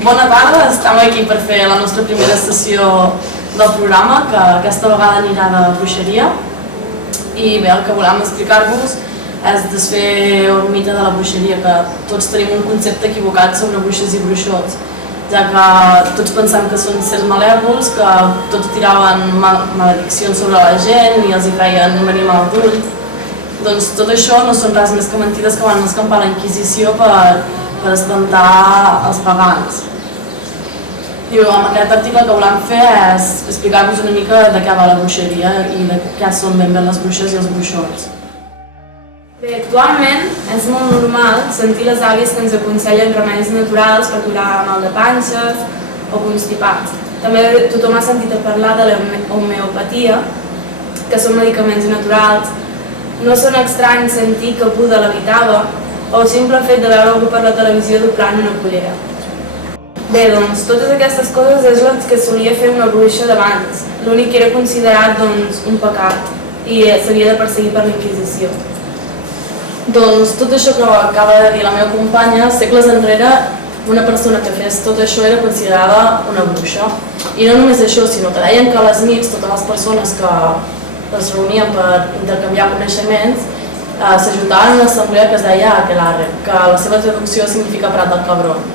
Bona tarda, estem aquí per fer la nostra primera sessió del programa, que aquesta vegada anirà de bruixeria. I bé, el que volem explicar-vos és desfer un mite de la bruixeria, que tots tenim un concepte equivocat sobre bruixes i bruixots, ja que tots pensem que són sers malèvols, que tots tiraven malediccions sobre la gent i els hi feien venir mal d'ull. Doncs tot això no són res més que mentides que van escampar la Inquisició per espantar els pagans. I amb aquest article que volem fer és explicar-vos una mica de què va la bruixeria i de què són ben bé les bruixes i els bruixots. Bé, actualment és molt normal sentir les àvies que ens aconsellen remeis naturals per curar mal de panxes o constipats. També tothom ha sentit a parlar de l'homeopatia, que són medicaments naturals. No són estrany sentir que Buda l'evitava o el simple fet de veure algú per la televisió doblant una cullera. Bé, doncs, totes aquestes coses és el que solia fer una bruixa d'abans. L'únic que era considerat, doncs, un pecat i s'havia de perseguir per la Inquisició. Doncs tot això que acaba de dir la meva companya, segles enrere, una persona que fes tot això era considerada una bruixa. I no només això, sinó que deien que a les nits totes les persones que es reunien per intercanviar coneixements s'ajuntaven en una assemblea que es deia Aquelarre, que la seva traducció significa Prat del Cabron.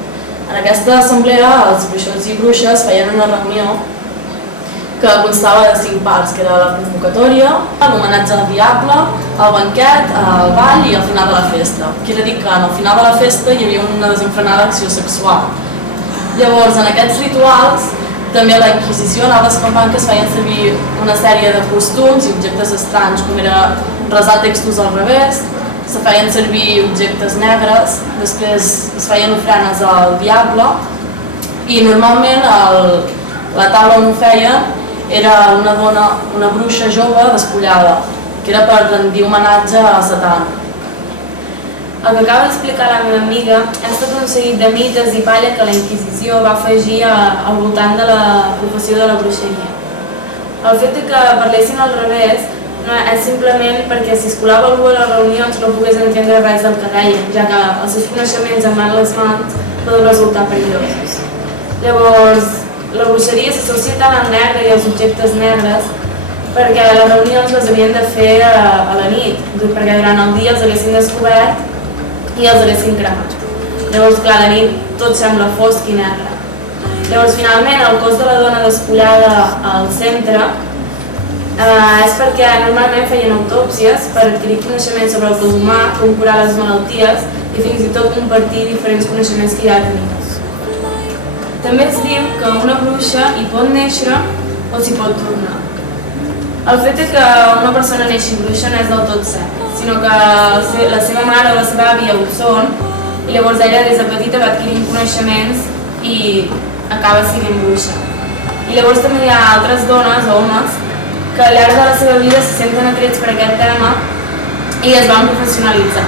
En aquesta assemblea els bruixots i bruixes feien una reunió que constava de 5 parts, que era la convocatòria, l'homenatge al diable, el banquet, el ball i el final de la festa. Quiere dir que al final de la festa hi havia una desenfrenada acció sexual. Llavors, en aquests rituals, també la Inquisició anava escampant que es feien servir una sèrie de costums i objectes estranys, com era resar textos al revés, se feien servir objectes negres, després es feien ofrenes al diable i normalment la taula on ho feien era una dona, una bruixa jove despullada, que era per rendir homenatge a Satan. El que acaba d'explicar la meva amiga és tot un seguit de mites i palla que la Inquisició va afegir al voltant de la professió de la bruixeria. El fet que parlessin al revés és simplement perquè si es colava algú a les reunions no pogués entendre res del que deien, ja que els seus coneixements amb les mans poden resultar perillosos. Llavors, la bruixeria s'associa tant al negre i als objectes negres perquè les reunions les havien de fer a la nit, perquè durant el dia els haguessin descobert i els haguessin cremat. Llavors, clar, a la nit tot sembla fosc i negre. Llavors, finalment, el cos de la dona despullada al centre és perquè normalment feien autòpsies per adquirir coneixements sobre el cos humà, com curar les malalties i fins i tot compartir diferents coneixements que ja tenien. També es diu que una bruixa hi pot néixer o s'hi pot tornar. El fet que una persona neixi bruixa no és del tot cert, sinó que la seva mare o la seva àvia ho són i llavors ella des de petita va adquirint coneixements i acaba sent bruixa. I llavors també hi ha altres dones o homes que al llarg de la seva vida se senten atrets per aquest tema i es van professionalitzar.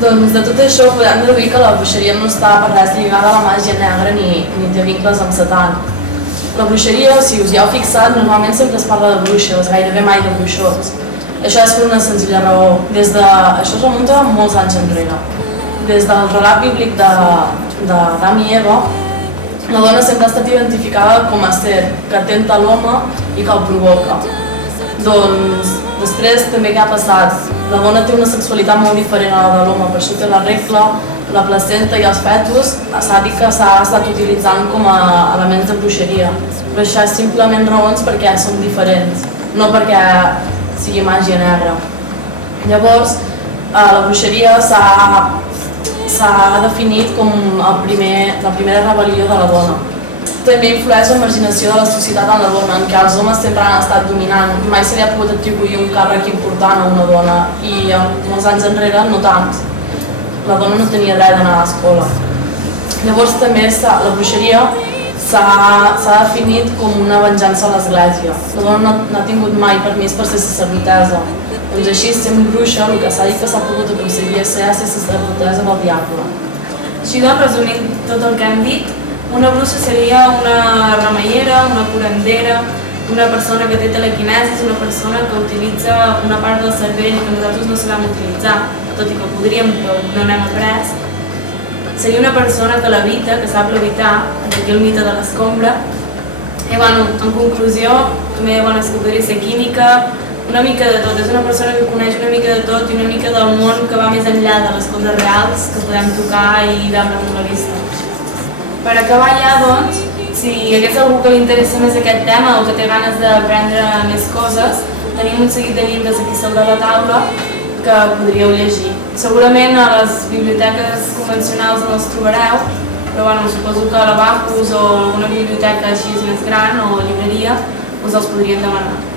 Doncs de tot això podem deduir que la bruixeria no està per res lligada a la màgia negra ni té vincles amb Satan. La bruixeria, si us hi heu fixat, normalment sempre es parla de bruixes, gairebé mai de bruixots. Això és per una senzilla raó. Això es remunta molts anys enrere. Des del relat bíblic d'Adam i Eva, la dona sempre ha estat identificada com a ser que atenta a l'home i que el provoca. Doncs després també què ha passat? La dona té una sexualitat molt diferent a la de l'home, per això té la regla, la placenta i els fetus, s'ha dit que s'ha estat utilitzant com a elements de bruixeria. Però això és simplement raons perquè són diferents, no perquè sigui màgia negra. Llavors, la bruixeria s'ha definit com la primera rebel·lió de la dona. També influeix la marginació de la societat en la dona, en què els homes sempre han estat dominant. Mai se li ha pogut atribuir un càrrec important a una dona i molts anys enrere no tants. La dona no tenia dret d'anar a l'escola. Llavors també la bruixeria s'ha definit com una venjança a l'església. La dona no ha tingut mai permís per ser sacerdotessa. Doncs així, sent bruixa, el que s'ha dit que s'ha pogut aconseguir és ser sacerdotessa del diable. Així doncs, resumint tot el que hem dit, una bruixa seria una remeiera, una curandera, una persona que té telequinesis, una persona que utilitza una part del cervell que nosaltres no sabem utilitzar, tot i que podríem, però no n'hem après. seria una persona que levita, que sap levitar, aquí el mite de l'escombra. I bueno, en conclusió, també és que podria ser química, una mica de tot, és una persona que coneix una mica de tot i una mica del món que va més enllà de les coses reals que podem tocar i veure amb la vista. Per acabar ja, doncs, si hi hagués algú que li interessa més aquest tema o que té ganes d'aprendre més coses, tenim un seguit de llibres aquí sobre la taula que podríeu llegir. Segurament a les biblioteques convencionals no els trobareu, però bueno, suposo que a l'Abacus o alguna biblioteca així més gran o llibreria us els podrien demanar.